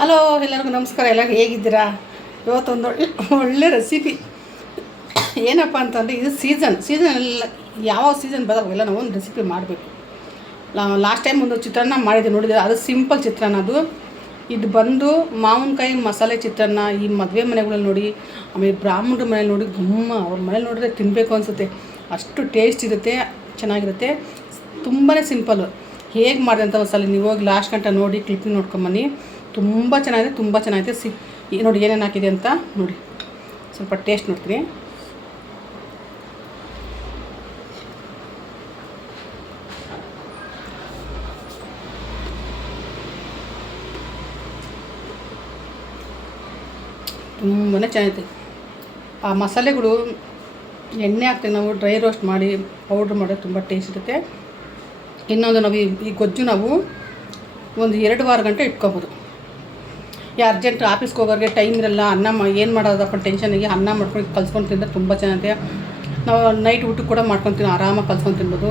Hello ಎಲ್ಲರಿಗೂ ನಮಸ್ಕಾರ. ಎಲ್ಲ ಹೇಗಿದ್ದೀರಾ? ಇವತ್ತೊಂದು ಒಳ್ಳೆ ರೆಸಿಪಿ ಏನಪ್ಪ ಅಂತಂದರೆ, ಇದು ಸೀಸನ್ ಎಲ್ಲ ಯಾವ ಸೀಸನ್ ಬರೋಲ್ಲ ನಾವು ಒಂದು ರೆಸಿಪಿ ಮಾಡಬೇಕು. ಲಾಸ್ಟ್ ಟೈಮ್ ಒಂದು ಚಿತ್ರಾನ್ನ ಮಾಡಿದ್ದೆ, ನೋಡಿದರೆ ಅದು ಸಿಂಪಲ್ ಚಿತ್ರಾನ್ನ. ಇದು ಬಂದು ಮಾವಿನಕಾಯಿ ಮಸಾಲೆ ಚಿತ್ರಾನ್ನ. ಈ ಮದುವೆ ಮನೆಗಳಲ್ಲಿ ನೋಡಿ, ಆಮೇಲೆ ಬ್ರಾಹ್ಮಣರ ಮನೇಲಿ ನೋಡಿ, ಅವ್ರ ಮನೇಲಿ ನೋಡಿದ್ರೆ ತಿನ್ನಬೇಕು ಅನಿಸುತ್ತೆ. ಅಷ್ಟು ಟೇಸ್ಟ್ ಇರುತ್ತೆ, ಚೆನ್ನಾಗಿರುತ್ತೆ, ತುಂಬಾ ಸಿಂಪಲ್ಲು. ಹೇಗೆ ಮಾಡಿದೆ ಅಂತ ಒಂದ್ಸಲ ನೀವು ಹೋಗಿ ಲಾಸ್ಟ್ ಗಂಟೆ ನೋಡಿ ಕ್ಲಿಪ್ಪಿಂಗ್ ನೋಡ್ಕೊಂಬನ್ನಿ. ತುಂಬ ಚೆನ್ನಾಗಿದೆ. ನೋಡಿ ಏನೇನು ಹಾಕಿದೆ ಅಂತ ನೋಡಿ. ಸ್ವಲ್ಪ ಟೇಸ್ಟ್ ನೋಡ್ತೀನಿ. ತುಂಬಾ ಚೆನ್ನಾಗಿದೆ. ಆ ಮಸಾಲೆಗಳು ಎಣ್ಣೆ ಹಾಕ್ತೀವಿ ನಾವು, ಡ್ರೈ ರೋಸ್ಟ್ ಮಾಡಿ ಪೌಡ್ರ್ ಮಾಡೋದು ತುಂಬ ಟೇಸ್ಟ್ ಇರುತ್ತೆ. ಇನ್ನೊಂದು ನಾವು ಈ ಗೊಜ್ಜು ನಾವು ಒಂದು 2 ವಾರ ಗಂಟೆ ಇಟ್ಕೊಬೋದು. ಅರ್ಜೆಂಟ್ ಆಫೀಸ್ಗೆ ಹೋಗೋರಿಗೆ ಟೈಮ್ ಇರಲ್ಲ, ಏನು ಮಾಡೋದಪ್ಪ ಟೆನ್ಷನಿಗೆ ಅನ್ನ ಮಾಡ್ಕೊಂಡು ಕಲ್ಸ್ಕೊಂಡು ತಿಂದರೆ ತುಂಬ ಚೆನ್ನಾಗಿದೆ. ನಾವು ನೈಟ್ ಊಟಕ್ಕೆ ಕೂಡ ಮಾಡ್ಕೊತೀನಿ, ಆರಾಮಾಗಿ ಕಲ್ಸ್ಕೊಂಡು ತಿನ್ಬೋದು.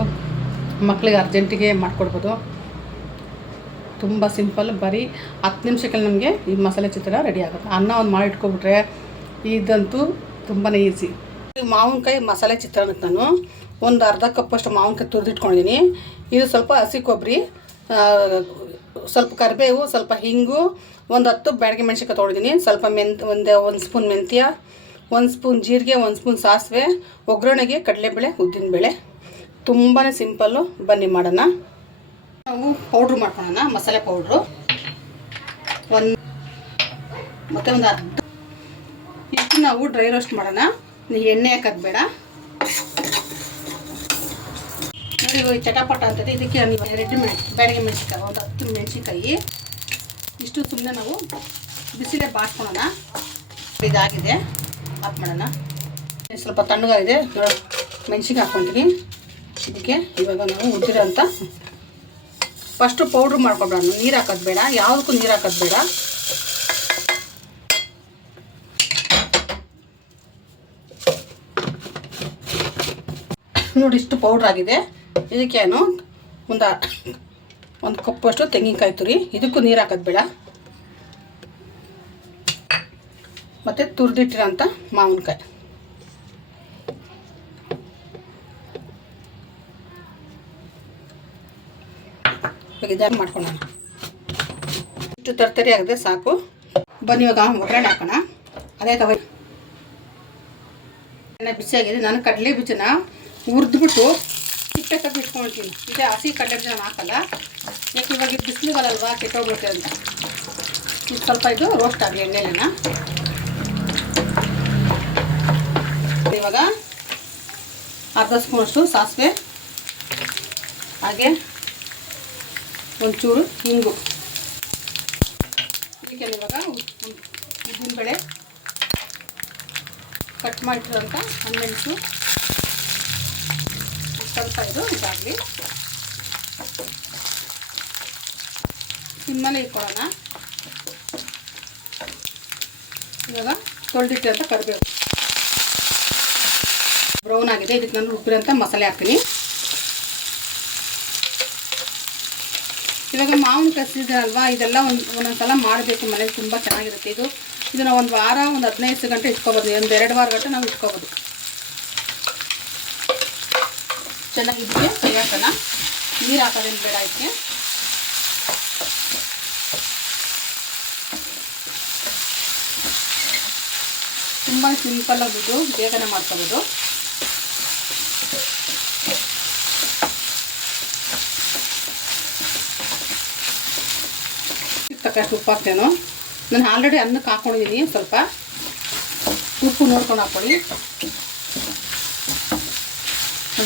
ಮಕ್ಕಳಿಗೆ ಅರ್ಜೆಂಟಿಗೆ ಮಾಡಿಕೊಡ್ಬೋದು. ತುಂಬ ಸಿಂಪಲ್, ಬರೀ 10 ನಿಮಿಷಕ್ಕೆ ನಮಗೆ ಈ ಮಸಾಲೆ ಚಿತ್ರಾನ್ನ ರೆಡಿ ಆಗುತ್ತೆ. ಅನ್ನ ಒಂದು ಮಾಡಿ ಇಟ್ಕೊಬಿಟ್ರೆ ಇದಂತೂ ತುಂಬಾ ಈಸಿ. ಮಾವಿನಕಾಯಿ ಮಸಾಲೆ ಚಿತ್ರಾನ್ನಕ್ಕೆ ನಾನು ಒಂದು ಅರ್ಧ ಕಪ್ಪಷ್ಟು ಮಾವಿನಕಾಯಿ ತುರಿದಿಟ್ಕೊಂಡಿದ್ದೀನಿ. ಇದು ಸ್ವಲ್ಪ ಹಸಿ ಕೊಬ್ಬರಿ, ಸ್ವಲ್ಪ ಕರಿಬೇವು, ಸ್ವಲ್ಪ ಹಿಂಗು, ಒಂದು 10 ಬ್ಯಾಡಗಿ ಮೆಣಸಿನ್ಕಾಯಿ ತೊಗೊಂಡಿದ್ದೀನಿ. ಸ್ವಲ್ಪ ಒಂದು ಸ್ಪೂನ್ ಮೆಂತ್ಯ, 1 ಸ್ಪೂನ್ ಜೀರಿಗೆ, 1 ಸ್ಪೂನ್ ಸಾಸಿವೆ, ಒಗ್ಗರಣೆಗೆ ಕಡಲೆಬೇಳೆ, ಉದ್ದಿನಬೇಳೆ. ತುಂಬಾ ಸಿಂಪಲ್ಲು. ಬನ್ನಿ ಮಾಡೋಣ. ನಾವು ಪೌಡ್ರು ಮಾಡ್ಕೊಳ್ಳೋಣ, ಮಸಾಲೆ ಪೌಡ್ರು. ಮತ್ತು ಒಂದು ಅರ್ಧ ಇಷ್ಟು ನಾವು ಡ್ರೈ ರೋಸ್ಟ್ ಮಾಡೋಣ. ಎಣ್ಣೆ ಹಾಕೋದು ಬೇಡ ನೋಡಿ. ಚಟಪಟ ಅಂತದೆ. ಇದಕ್ಕೆ ನೀವು ಬ್ಯಾಡಗಿ ಮೆಣಸಿನ್ಕಾಯಿ, ಒಂದು 10 ಮೆಣಸಿನ್ಕಾಯಿ ಇಷ್ಟು ಸುಮ್ಮನೆ ನಾವು ಬಿಸಿಲೇ ಬಾಡ್ಕೊಳ್ಳೋಣ. ಇದಾಗಿದೆ, ಆಫ್ ಮಾಡೋಣ. ಸ್ವಲ್ಪ ತಣ್ಣಗಾಗಿದೆ, ಮೆಣಸಿನ್ಕಾಯಿ ಹಾಕ್ಕೊತೀನಿ. ಇದಕ್ಕೆ ಇವಾಗ ನಾವು ಉದ್ದಿರೋಂಥ ಫಸ್ಟು ಪೌಡ್ರ್ ಮಾಡ್ಕೊಬೇಡ, ನೀರು ಹಾಕೋದು ಬೇಡ, ಯಾವುದಕ್ಕೂ ನೀರು ಹಾಕೋದು ಬೇಡ. ನೋಡಿ ಇಷ್ಟು ಪೌಡ್ರ್ ಆಗಿದೆ. ಇದಕ್ಕೇನು ಒಂದು ಕಪ್ಪಷ್ಟು ತೆಂಗಿನಕಾಯಿ ತುರಿ, ಇದಕ್ಕೂ ನೀರು ಹಾಕೋದು ಬೇಡ. ಮತ್ತು ತುರಿದಿಟ್ಟಿರೋಂಥ ಮಾವಿನಕಾಯಿ. ಇದನ್ನು ಮಾಡ್ಕೊಳ್ಳೋಣ. ಇಷ್ಟು ತರ್ತರಿ ಆಗಿದೆ, ಸಾಕು. ಬನ್ನಿ ಇವಾಗ ಒಗ್ಗರಣೆ ಹಾಕೋಣ. ಅದೇ ತವ ಬಿಸಿಯಾಗಿದೆ. ನಾನು ಕಡಲೆ ಬೀಜನ ಹುರಿದ್ಬಿಟ್ಟು ಹಿಟ್ಟಕ್ಕೆ ಇಟ್ಕೊಳ್ತೀನಿ. ಇದೆ ಹಸಿ ಕಡಲೆ ಬೀಜ ಹಾಕಲ್ಲ, ಯಾಕೆ ಇವಾಗ ಬಿಸಿಲುಗಳಲ್ವಾ, ಕೆಟ್ಟೋಗ್ಬಿಡುತ್ತೆ ಅಂತ. ಇದು ಸ್ವಲ್ಪ ಇದು ರೋಸ್ಟ್ ಆಗಲಿ ಎಣ್ಣೆಲೆನ. ಇವಾಗ ಅರ್ಧ ಸ್ಪೂನಷ್ಟು ಸಾಸಿವೆ, ಹಾಗೆ ಒಂಚೂರು ಹಿಂಗು. ಇದಕ್ಕೆ ಇವಾಗ ಉದ್ದಿನಬೇಳೆ, ಕಟ್ ಮಾಡಿರೋಂಥ ಹಣ್ಣೆಣಸು, ಸ್ವಲ್ಪ ಇದಾಗಲಿ. ಸಿಮ್ಮಲ್ಲಿ ಇಟ್ಕೊಳ್ಳೋಣ. ಇವಾಗ ತೊಳೆದಿಟ್ಟಿರೋಂಥ ಕರಿಬೇವು ಬ್ರೌನ್ ಆಗಿದೆ. ಇದಕ್ಕೆ ನಾನು ರುಬ್ಬಿರೋಂಥ ಮಸಾಲೆ ಹಾಕ್ತೀನಿ. ಇವಾಗ ಮಾವಿನಕಾಯಿ ಸೀಸನ್ ಅಲ್ವಾ, ಇದೆಲ್ಲ ಒಂದೊಂದ್ಸಲ ಮಾಡಬೇಕು ಮನೇಲಿ, ತುಂಬ ಚೆನ್ನಾಗಿರುತ್ತೆ. ಇದನ್ನು ಒಂದು ವಾರ, ಒಂದು 15 ಗಂಟೆ ಇಟ್ಕೊಬೋದು, ಒಂದು 2 ವಾರ ಗಂಟೆ ನಾವು ಇಟ್ಕೊಬೋದು. ಚೆನ್ನಾಗಿ ಇದಕ್ಕೆ ತೆಗಿಯೋಣ. ನೀರು ಹಾಕೋದೇನು ಬೇಡ. ಇದಕ್ಕೆ ತುಂಬ ಸಿಂಪಲ್ಲಾಗಿ ಇದು ಬೇಗನೆ ಮಾಡ್ಕೋಬೋದು. ತಕ್ಕಷ್ಟು ಉಪ್ಪು ಹಾಕ್ತೇನೋ. ನಾನು ಆಲ್ರೆಡಿ ಅನ್ನಕ್ಕೆ ಹಾಕ್ಕೊಂಡಿದ್ದೀನಿ. ಸ್ವಲ್ಪ ಉಪ್ಪು ನೋಡ್ಕೊಂಡು ಹಾಕ್ಕೊಳ್ಳಿ.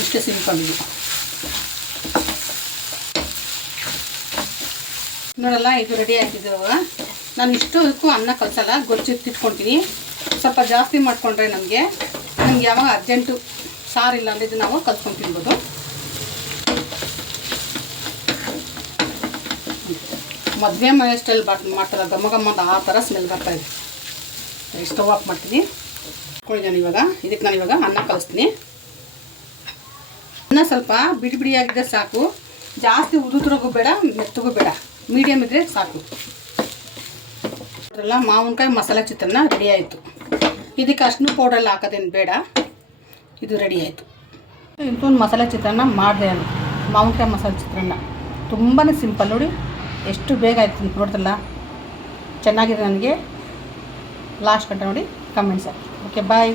ಇಷ್ಟೇ ಸಿಂಪಲ್ ಇದೆ ನೋಡಲ್ಲ. ಇದು ರೆಡಿ ಆಗಿದ್ದೀವಾಗ ನಾನು ಇಷ್ಟಕ್ಕೂ ಅನ್ನ ಕಲಸಲ್ಲ, ಗೊಜ್ಜಿಟ್ಟಿಟ್ಕೊಳ್ತೀನಿ. ಸ್ವಲ್ಪ ಜಾಸ್ತಿ ಮಾಡಿಕೊಂಡ್ರೆ ನಮಗೆ ಯಾವಾಗ ಅರ್ಜೆಂಟು ಸಾರಿಲ್ಲ ಅಂದರೆ ಇದು ನಾವು ಕಲ್ಸ್ಕೊಂಡು ತಿನ್ಬೋದು. ಮದುವೆ ಮನೆ ಸ್ಟೈಲ್ ಮಾಡ್ತಾರೆ, ಘಮ ಆ ಥರ ಸ್ಮೆಲ್ ಬರ್ತಾಯಿದೆ. ಸ್ಟವ್ ಆಫ್ ಮಾಡ್ತೀನಿ. ಇಟ್ಕೊಂಡಿದ್ದೀನಿ. ಇವಾಗ ಇದಕ್ಕೆ ನಾನು ಇವಾಗ ಅನ್ನ ಕಲಿಸ್ತೀನಿ. ಅನ್ನ ಸ್ವಲ್ಪ ಬಿಡಿ ಬಿಡಿಯಾಗಿದ್ದರೆ ಸಾಕು, ಜಾಸ್ತಿ ಉದುದ್ರಿಗೂ ಬೇಡ, ಮೆತ್ತಗೂ ಬೇಡ, ಮೀಡಿಯಮ್ ಇದ್ದರೆ ಸಾಕು. ನೋಡಿದ್ರಲ್ಲ ಮಾವಿನಕಾಯಿ ಮಸಾಲೆ ಚಿತ್ರಾನ್ನ ರೆಡಿ ಆಯಿತು. ಇದಕ್ಕೆ ಅಷ್ಟು ಪೌಡ್ರೆಲ್ಲ ಹಾಕೋದೇನು ಬೇಡ, ಇದು ರೆಡಿ ಆಯಿತು. ಇಂಥೊಂದು ಮಸಾಲೆ ಚಿತ್ರಾನ್ನ ಮಾಡಿದೆ ನಾನು, ಮಾವಿನಕಾಯಿ ಮಸಾಲೆ ಚಿತ್ರಾನ್ನ ತುಂಬಾ ಸಿಂಪಲ್. ನೋಡಿ ಎಷ್ಟು ಬೇಗ ಆಯ್ತು ಅಂತ ನೋಡಿದ್ರಲ್ಲ. ಚೆನ್ನಾಗಿದೆ. ನನಗೆ ಲಾಸ್ಟ್ ಗಂಟೆ ನೋಡಿ ಕಮೆಂಟ್ಸ್ ಹಾಕಿ. Okay bye.